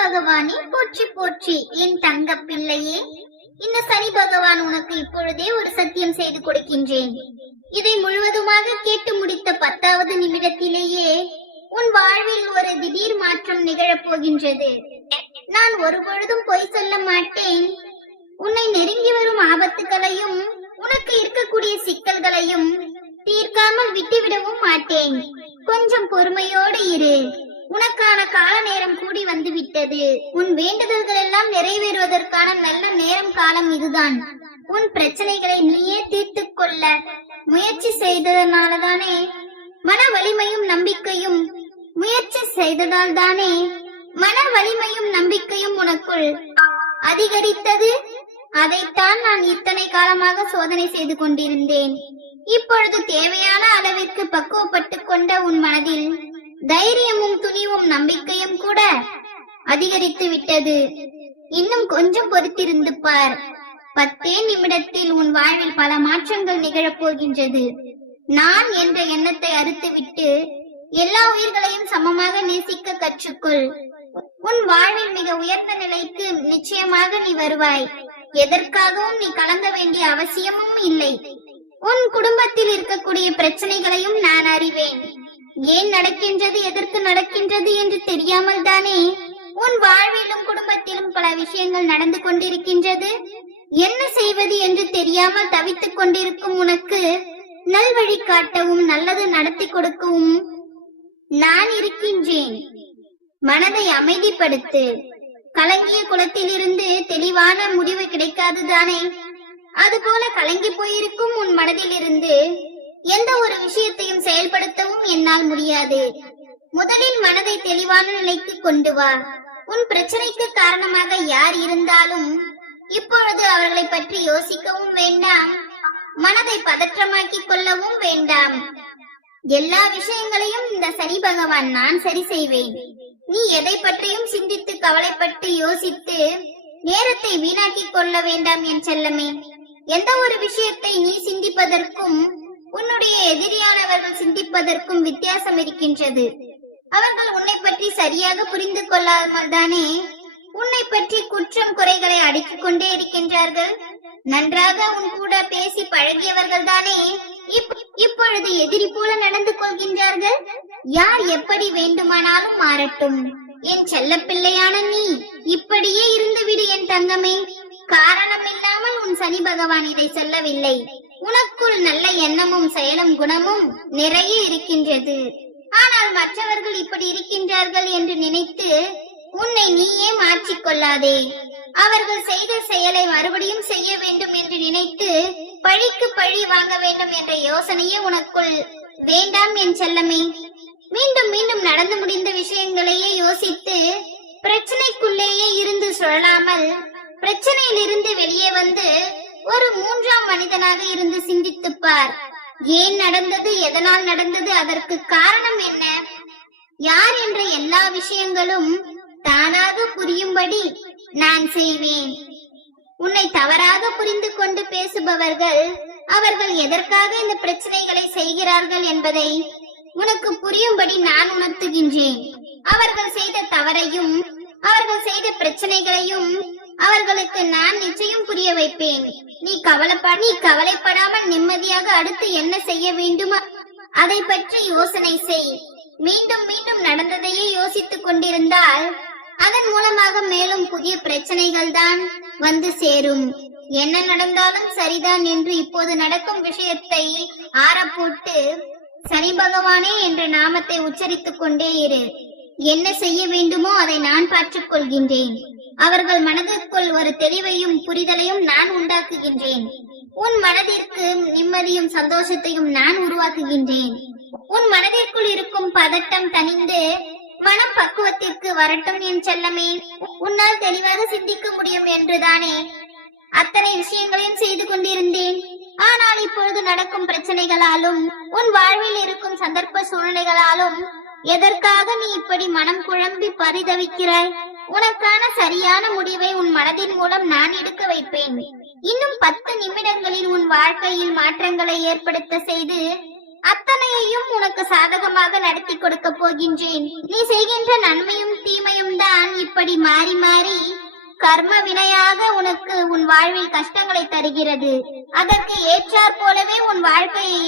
பகவானே போற்றி போற்றி என் தங்க பிள்ளையே இந்த சனி பகவான் உனக்கு இப்பொழுதே ஒரு சத்தியம் செய்து கொடுக்கின்றேன் இதை முழுவதுமாக கேட்டு முடித்த பத்தாவது நிமிடத்திலேயே உன் வாழ்வில் ஒரு திடீர் மாற்றம் நிகழப் போகின்றது நான் ஒருபொழுதும் பொய் சொல்ல மாட்டேன் உன்னை நெருங்கி வரும் ஆபத்துகளையும் உனக்கு இருக்கக்கூடிய சிக்கல்களையும் தீர்க்காமல் விட்டுவிடவும் மாட்டேன் கொஞ்சம் பொறுமையோடு இரு அதற்கான கால நேரம் கூடி வந்துவிட்டது உன் வேண்டுதல்கள் எல்லாம் நிறைவேறுவதற்கான நல்ல நேரம் காலம் இதுதான் உன் பிரச்சனைகளை நீயே தீர்த்து கொள்ள முயற்சி செய்ததனாலதானே மன வலிமையும் நம்பிக்கையும் முயற்சி செய்ததால் தானே மன வலிமையும் நம்பிக்கையும் உனக்குள் அதிகரித்தது அதைத்தான் நான் இத்தனை காலமாக சோதனை செய்து கொண்டிருந்தேன் இப்பொழுது தேவையான அளவிற்கு பக்குவப்பட்டு கொண்ட உன் மனதில் தைரியமும் துணிவும் நம்பிக்கையும் கூட அதிகரித்து விட்டது இன்னும் கொஞ்சம் பொறுத்திருந்து பார் பத்தே நிமிடத்தில் உன் வாழ்வில் பல மாற்றங்கள் நிகழப்போகின்றது நான் என்ற எண்ணத்தை அறுத்துவிட்டு எல்லா உயிர்களையும் சமமாக நேசிக்க கற்றுக்கொள் உன் வாழ்வில் மிக உயர்ந்த நிலைக்கு நிச்சயமாக நீ வருவாய் எதற்காகவும் நீ கலங்க வேண்டிய அவசியமும் இல்லை உன் குடும்பத்தில் இருக்கக்கூடிய பிரச்சனைகளையும் நான் அறிவேன் ஏன் நடக்கின்றது எதற்கு நடக்கின்றது என்று தெரியாமல் தானே உன் வாழ்விலும் குடும்பத்திலும் பல விஷயங்கள் நடந்து கொண்டிருக்கின்றது என்ன செய்வது என்று தெரியாமல் தவித்துக் கொண்டிருக்கும் உனக்கு நல்வழி காட்டவும் நல்லது நடத்தி கொடுக்கவும் நான் இருக்கின்றேன் மனதை அமைதிப்படுத்து கலங்கிய குலத்திலிருந்து தெளிவான முடிவு கிடைக்காது தானே அதுபோல கலங்கி போயிருக்கும் உன் மனதிலிருந்து எந்த ஒரு விஷயத்தையும் செயல்படுத்த என்னால் முடியாது முதலில் மனதை தெளிவான நிலைக்கு கொண்டு வா உன் பிரச்சனைக்கு காரணமாக யார் இருந்தாலும் இப்பொழுது அவர்களை பற்றி யோசிக்கவும் வேண்டாம் மனதை பதற்றமாக்கிக் கொள்ளவும் வேண்டாம் எல்லா விஷயங்களையும் இந்த சனி பகவான் நான் சரி செய்வேன் நீ எதை பற்றியும் சிந்தித்து கவலைப்பட்டு யோசித்து நேரத்தை வீணாக்கிக் கொள்ள வேண்டாம் என் செல்லமே எந்த ஒரு விஷயத்தை நீ சிந்திப்பதற்கும் உன்னுடைய எதிரியான சிந்திப்பதற்கும் வித்தியாசம் இருக்கின்றது அவர்கள் உன்னை பற்றி சரியாக புரிந்து கொள்ளாமல் தானே உன்னை பற்றி குற்றம் குறைகளை அடுக்கிக் கொண்டே இருக்கின்றார்கள் நன்றாக உன் கூட பேசி பழகியவர்கள் தானே இப்பொழுது எதிரி போல நடந்து கொள்கின்றார்கள் யார் எப்படி வேண்டுமானாலும் மாறட்டும் என் செல்ல பிள்ளையான நீ இப்படியே இருந்துவிடு என் தங்கமே காரணம் இல்லாமல் உன் சனி பகவான் இதை சொல்லவில்லை உனக்குள் நல்ல எண்ணமும் செயலும் குணமும் நிறைய இருக்கின்றது ஆனால் மற்றவர்கள் இப்படி இருக்கின்றார்கள் என்று நினைத்து உன்னை நீயே மாற்றிக்கொள்ளாதே அவர்கள் செய்த செயலை மறுபடியும் செய்ய வேண்டும் என்று நினைத்து பழிக்கு பழி வாங்க வேண்டும் என்ற யோசனையே உனக்குள் வேண்டாம் என் செல்லமே மீண்டும் மீண்டும் நடந்து முடிந்த விஷயங்களையே யோசித்து பிரச்சனைக்குள்ளேயே இருந்து சுழலாமல் பிரச்சனையிலிருந்து வெளியே வந்து ஒரு மூன்றாம் மனிதனாக இருந்து சிந்தித்து பார் ஏன் நடந்தது எதனால் நடந்தது அதற்கு காரணம் என்ன யார் என்ற எல்லா விஷயங்களும் தானாக புரியும்படி நான் செய்வேன் உன்னை தவறாக புரிந்து கொண்டு பேசுபவர்கள் அவர்கள் எதற்காக இந்த பிரச்சனைகளை செய்கிறார்கள் என்பதை உனக்கு புரியும்படி நான் உணர்த்துகின்றேன் அவர்கள் செய்த தவறையும் அவர்கள் செய்த பிரச்சனைகளையும் அவர்களுக்கு நான் நிச்சயம் புரிய வைப்பேன் நீ கவலைப்பா நீ கவலைப்படாமல் நிம்மதியாக அடுத்து என்ன செய்ய வேண்டுமா அதை பற்றி யோசனை செய் மீண்டும் மீண்டும் நடந்ததையே யோசித்துக் கொண்டிருந்தால் அதன் மூலமாக மேலும் புதிய பிரச்சனைகள் தான் வந்து சேரும் என்ன நடந்தாலும் சரிதான் என்று இப்போது நடக்கும் விஷயத்தை ஆறப்போட்டு சனி பகவானே என்ற நாமத்தை உச்சரித்துக் கொண்டே இரு என்ன செய்ய வேண்டுமோ அதை நான் பார்த்துக் கொள்கின்றேன் அவர்கள் மனதிற்குள் ஒரு தெளிவையும் புரிதலையும் நான் உண்டாக்குகின்றேன் உன் மனதிற்கு நிம்மதியும் சந்தோஷத்தையும் நான் உருவாக்குகின்றேன் உன் மனதிற்குள் இருக்கும் பதட்டம் தனிந்து மனம் பக்குவத்திற்கு வரட்டும் என் செல்லமே உன்னால் தெளிவாக சிந்திக்க முடியும் என்றுதானே அத்தனை விஷயங்களையும் செய்து கொண்டிருந்தேன் ஆனால் இப்பொழுது நடக்கும் பிரச்சனைகளாலும் உன் வாழ்வில் இருக்கும் சந்தர்ப்ப சூழ்நிலைகளாலும் எதற்காக நீ இப்படி மனம் குழம்பி பரிதவிக்கிறாய் உனக்கான சரியான முடிவை உன் மனதின் மூலம் நான் எடுக்க வைப்பேன் இன்னும் பத்து நிமிடங்களில் உன் வாழ்க்கையில் மாற்றங்களை ஏற்படுத்த செய்து அத்தனையையும் உனக்கு சாதகமாக நடத்தி கொடுக்க போகின்றேன் நீ செய்கின்ற நன்மையும் தீமையும் தான் இப்படி மாறி மாறி கர்ம வினையாக உனக்கு உன் வாழ்வில் கஷ்டங்களை தருகிறது அதற்கு ஏற்றாற் போலவே உன் வாழ்க்கையை